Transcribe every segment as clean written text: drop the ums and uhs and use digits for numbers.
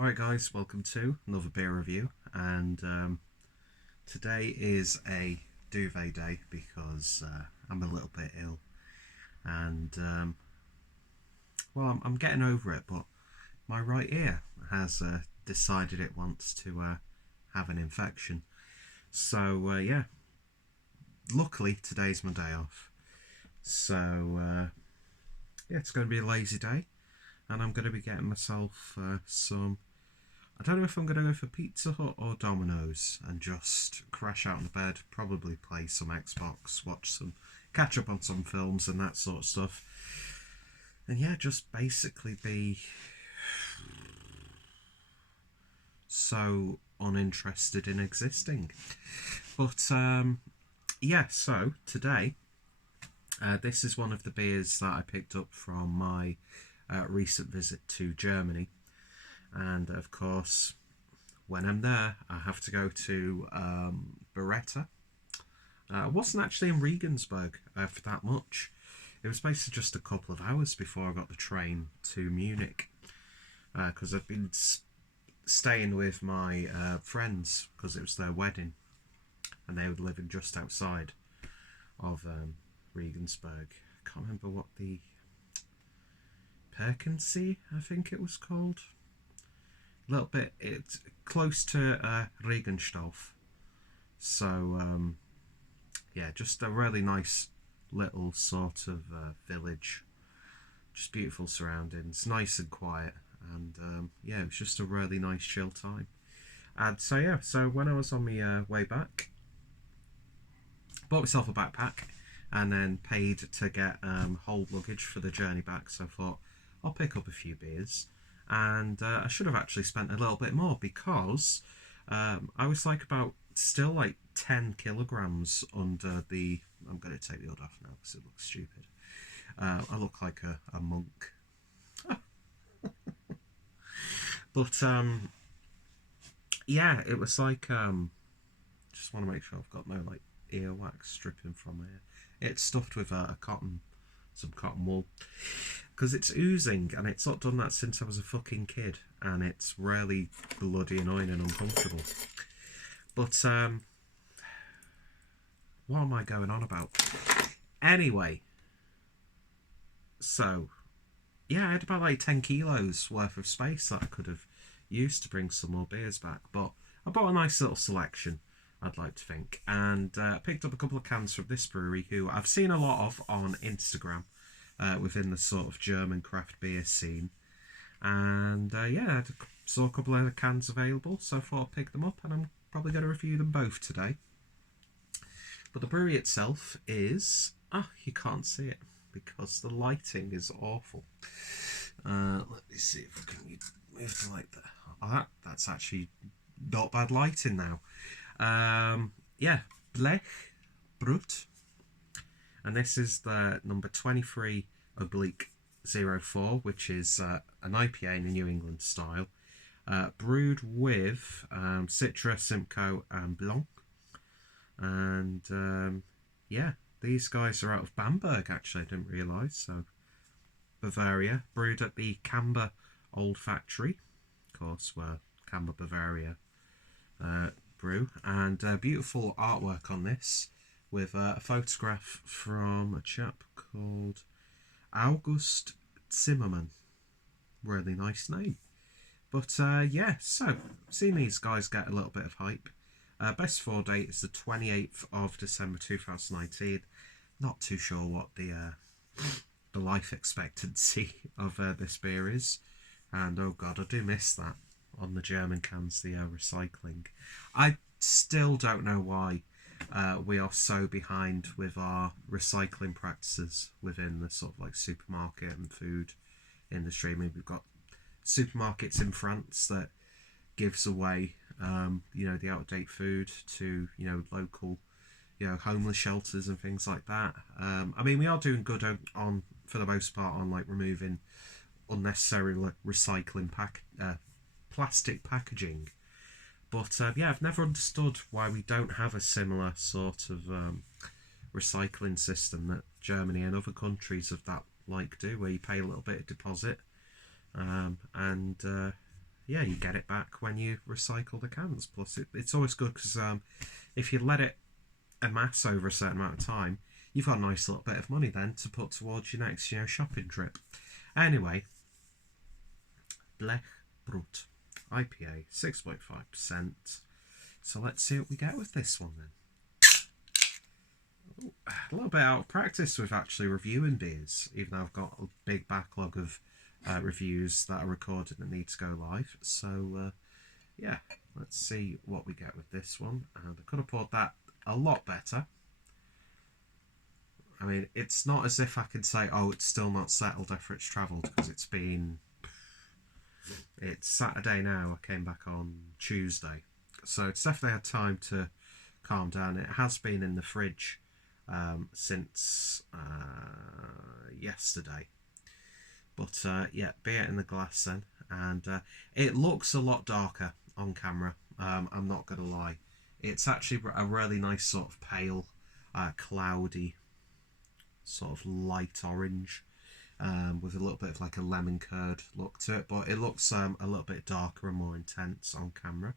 Alright guys, welcome to another beer review, and today is a duvet day because I'm a little bit ill, and I'm getting over it, but my right ear has decided it wants to have an infection. So luckily today's my day off, so it's going to be a lazy day, and I'm going to be getting myself some. I don't know if I'm going to go for Pizza Hut or Domino's and just crash out in bed, probably play some Xbox, catch up on some films and that sort of stuff. And yeah, just basically be so uninterested in existing. But so today, this is one of the beers that I picked up from my recent visit to Germany. And of course, when I'm there, I have to go to Beretta. I wasn't actually in Regensburg for that much. It was basically just a couple of hours before I got the train to Munich, because I've been staying with my friends because it was their wedding, and they were living just outside of Regensburg. I can't remember what the Perkensee, I think it was called. A little bit, it's close to Regensdorf. So just a really nice little sort of village. Just beautiful surroundings, nice and quiet, and it was just a really nice chill time. And so when I was on my way back, bought myself a backpack, and then paid to get hold luggage for the journey back. So I thought I'll pick up a few beers. And I should have actually spent a little bit more because I was still 10 kilograms under the. I'm going to take the hood off now because it looks stupid. I look like a monk. But it was just want to make sure I've got no earwax dripping from here. It's stuffed with some cotton wool, because it's oozing, and it's not done that since I was a fucking kid, and it's really bloody annoying and uncomfortable. But what am I going on about? Anyway, so I had about 10 kilos worth of space that I could have used to bring some more beers back, but I bought a nice little selection, I'd like to think, and picked up a couple of cans from this brewery who I've seen a lot of on Instagram within the sort of German craft beer scene. And I saw a couple of cans available, so I thought I'd pick them up, and I'm probably going to review them both today. But the brewery itself is... you can't see it because the lighting is awful. Let me see if I can move the light there. Oh, that's actually not bad lighting now. Blech.Brut. And this is the number 23/04, which is an IPA in the New England style. Brewed with Citra, Simcoe and Blanc. And these guys are out of Bamberg, actually, I didn't realise. So Bavaria, brewed at the Camber Old Factory, of course, where Camber, Bavaria brew. And beautiful artwork on this, with a photograph from a chap called August Zimmermann. Really nice name. But so seen these guys get a little bit of hype. Best for date is the 28th of December 2019. Not too sure what the life expectancy of this beer is. And oh god, I do miss that on the German cans, the recycling. I still don't know why we are so behind with our recycling practices within the sort of supermarket and food industry. I mean, we've got supermarkets in France that gives away the out-of-date food to local homeless shelters and things like that. I mean, we are doing good on for the most part on removing unnecessary recycling plastic packaging. But I've never understood why we don't have a similar sort of recycling system that Germany and other countries of that do, where you pay a little bit of deposit, and yeah, you get it back when you recycle the cans. Plus, it's always good because if you let it amass over a certain amount of time, you've got a nice little bit of money then to put towards your next, shopping trip. Anyway, Blech.Brut IPA, 6.5%. So let's see what we get with this one then. Ooh, a little bit out of practice with actually reviewing beers, even though I've got a big backlog of reviews that are recorded and need to go live. So yeah, let's see what we get with this one. And I could have poured that a lot better. I mean, it's not as if I can say, oh, it's still not settled after it's travelled, because it's Saturday now. I came back on Tuesday, so it's definitely had time to calm down. It has been in the fridge since yesterday, but yeah, beer in the glass then, and it looks a lot darker on camera. I'm not gonna lie, it's actually a really nice sort of pale, cloudy, sort of light orange, with a little bit of like a lemon curd look to it, but it looks a little bit darker and more intense on camera.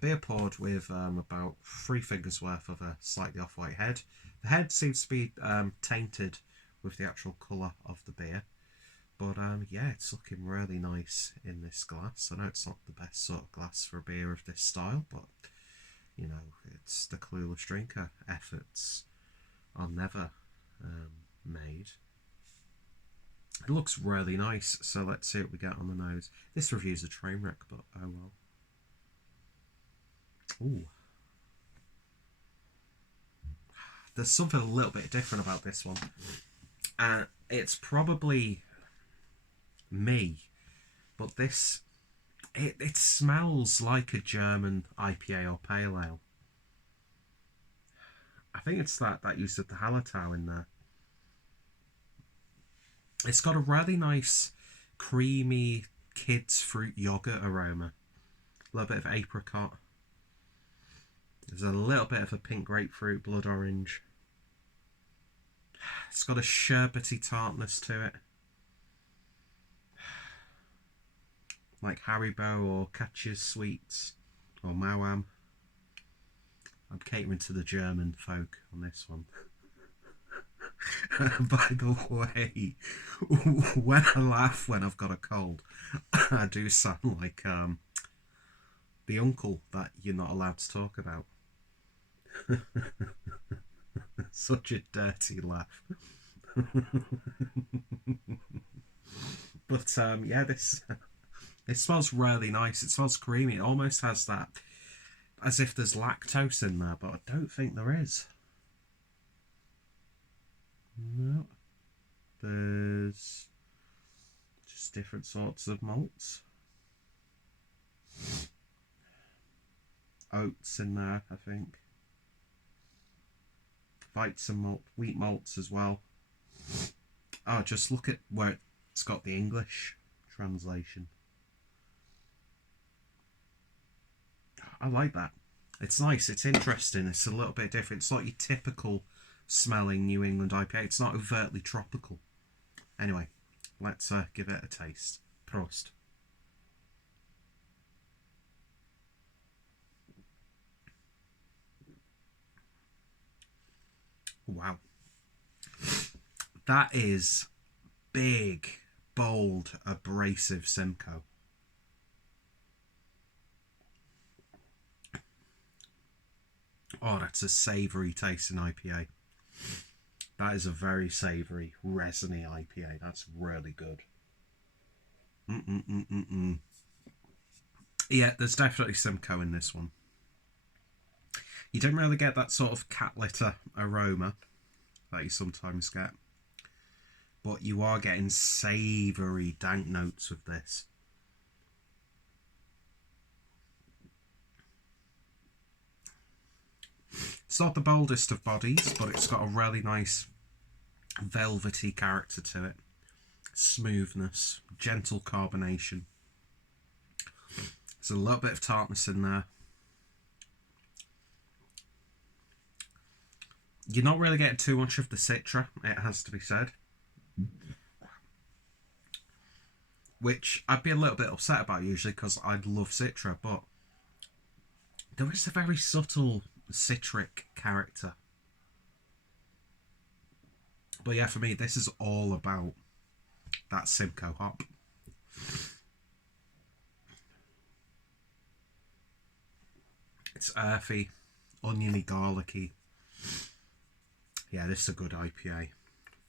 Beer poured with about 3 fingers worth of a slightly off-white head. The head seems to be tainted with the actual colour of the beer, but yeah, it's looking really nice in this glass. I know it's not the best sort of glass for a beer of this style, but you know, it's the Clueless Drinker efforts are never made. It looks really nice, so let's see what we get on the nose. This review's a train wreck, but oh well. Ooh. There's something a little bit different about this one. It's probably me, but this, it smells like a German IPA or pale ale. I think it's that use of the Hallertau in there. It's got a really nice creamy kids fruit yogurt aroma. A little bit of apricot. There's a little bit of a pink grapefruit, blood orange. It's got a sherbety tartness to it, like Haribo or Katja's Sweets or Mauam. I'm catering to the German folk on this one. By the way, when I laugh when I've got a cold, I do sound like the uncle that you're not allowed to talk about. Such a dirty laugh. But yeah, it smells really nice. It smells creamy. It almost has that, as if there's lactose in there, but I don't think there is. No, there's just different sorts of malts. Oats in there, I think. Weizen malt, wheat malts as well. Oh, just look at where it's got the English translation. I like that. It's nice, it's interesting, it's a little bit different. It's not your typical smelling New England IPA. It's not overtly tropical. Anyway, let's give it a taste. Prost. Wow. That is big, bold, abrasive Simcoe. Oh, that's a savoury tasting IPA. That is a very savoury, resiny IPA. That's really good. Yeah, there's definitely Simcoe in this one. You don't really get that sort of cat litter aroma that you sometimes get, but you are getting savoury, dank notes with this. It's not the boldest of bodies, but it's got a really nice velvety character to it. Smoothness, gentle carbonation. There's a little bit of tartness in there. You're not really getting too much of the citra, it has to be said. which I'd be a little bit upset about usually because I'd love Citra, but there is a very subtle citric character. But yeah, for me, this is all about that Simcoe hop. It's earthy, oniony, garlicky. Yeah, this is a good IPA.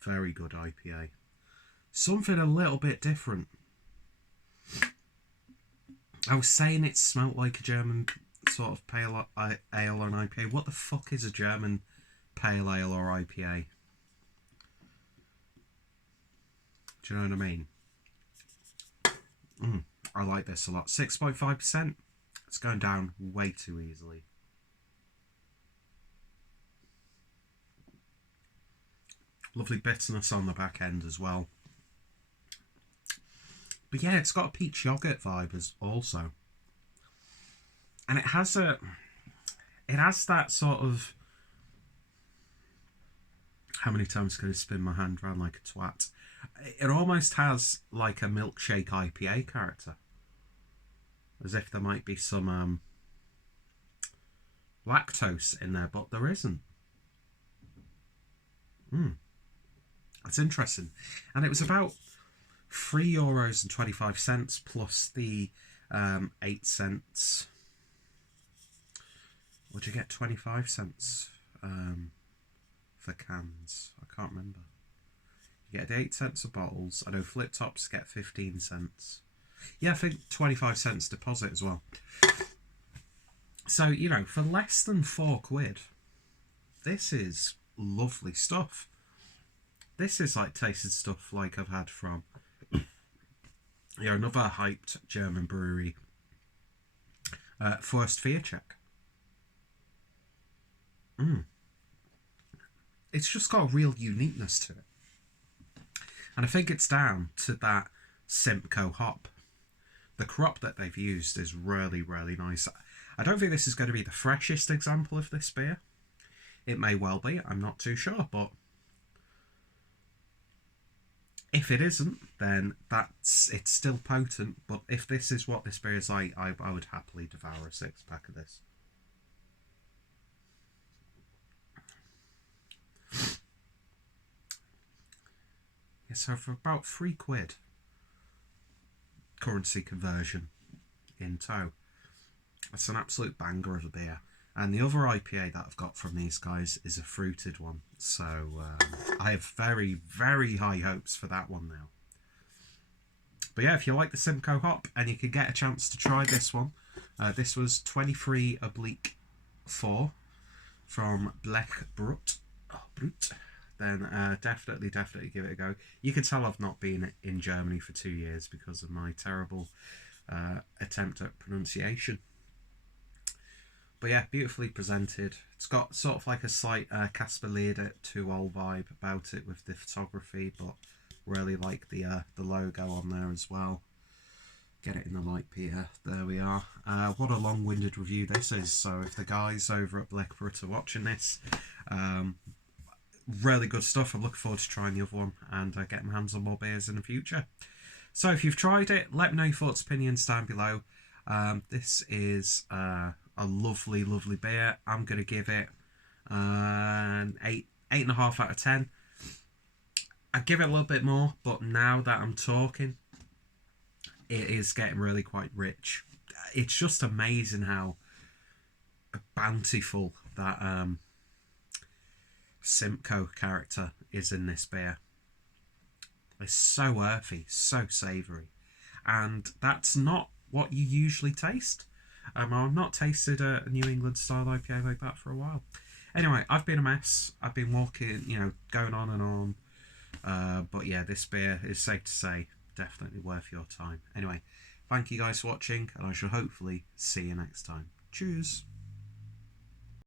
Very good IPA. Something a little bit different. I was saying it smelt like a German sort of pale ale or an IPA. What the fuck is a German pale ale or IPA? Do you know what I mean? I like this a lot. 6.5%. It's going down way too easily. Lovely bitterness on the back end as well. But yeah, it's got a peach yogurt vibe also. And it has that sort of... How many times can I spin my hand around like a twat? It almost has like a milkshake IPA character. As if there might be some lactose in there, but there isn't. That's interesting. And it was about €3.25 plus the 8 cents. Would you get 25 cents for cans? I can't remember. You get 8 cents of bottles. I know flip tops get 15 cents. Yeah, I think 25 cents deposit as well. So, you know, for less than £4, this is lovely stuff. This is like tasted stuff like I've had from, you know, another hyped German brewery, First Fearcheck. It's just got a real uniqueness to it. And I think it's down to that Simcoe hop. The crop that they've used is really, really nice. I don't think this is going to be the freshest example of this beer. It may well be, I'm not too sure, but if it isn't, then it's still potent. But if this is what this beer is like, I would happily devour a 6-pack of this. Yeah, so for about £3, currency conversion in tow, that's an absolute banger of a beer. And the other IPA that I've got from these guys is a fruited one, so I have very, very high hopes for that one now. But yeah, if you like the Simcoe hop and you can get a chance to try this one, this was 23/4 from Blech.Brut. Then definitely give it a go. You can tell I've not been in Germany for 2 years because of my terrible attempt at pronunciation. But yeah, beautifully presented. It's got sort of like a slight Casper Leader 2-All vibe about it with the photography, but really like the logo on there as well. Get it in the light, Peter. There we are. What a long-winded review this is. So if the guys over at Blech.Brut are watching this, really good stuff. I'm looking forward to trying the other one and getting my hands on more beers in the future. So if you've tried it, let me know your thoughts, opinions down below. This is a lovely, lovely beer. I'm going to give it an 8.5 out of 10. I'd give it a little bit more, but now that I'm talking, it is getting really quite rich. It's just amazing how bountiful that Simcoe character is in this beer. It's so earthy, so savoury, and that's not what you usually taste. I've not tasted a New England style IPA like that for a while. Anyway, I've been a mess. I've been walking, you know, going on and on. But yeah, this beer is safe to say definitely worth your time. Anyway, thank you guys for watching, and I shall hopefully see you next time. Cheers.